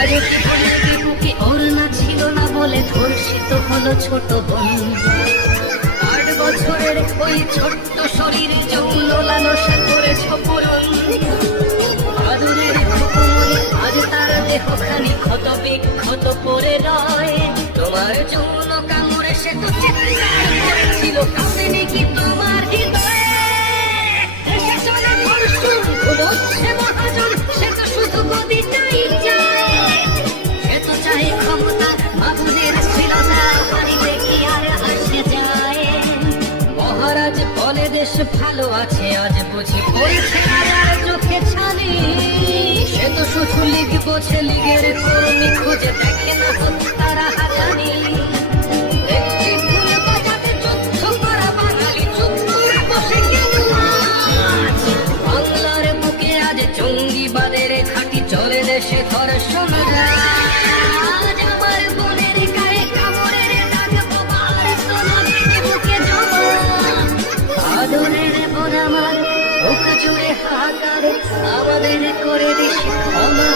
আরে কি বলে কি বুকে ওর না ছিল না বলে ধর্ষিত হলো ছোট বোন। 8 বছরের ওই ছোট্ট শরীর যৌন লালসা করেছ পূরণ। আদরের খুকুমনি আজ তার দেহখানি ক্ষত বিক্ষত পড়ে রয়। তোমার যৌন কামড়ে সে তো চিৎকার করেছিল, কাঁপেনি কি তোমার হৃদয়ে? এসে চলে ধর্ষণ, ঘুমোচ্ছে মহাজন, সে তো শুধু গদিটাই চায়। সে তো চায় ক্ষমতা, মাবুদের শ্রীলতা, হারিলে কি আর আসে যায়? মহারাজ বলে দেশ ভালো আছে, আজ বুঝি পড়েছে আর চোখে ছানি। সে তো শুধু লীগ বোঝে, লীগের কর্মী খুঁজে দেখে না হত্যারা হাজানি। একটি ফুল বাজাতে যুদ্ধ করা বাঙালি চুপ করে বসে গেল আজ। বাংলার বুকে আজ জঙ্গিবাদের ঘাঁটি চলে, দেশে ধর্ষণ রাজ। আমার বোনের গায়ে কামড়ের দাগ, প্রবার সোনাকে বুকে জমা। আদরের বোন আমার, বুক জুড়ে হাহাকার, আমাদের করে দিস ক্ষমা।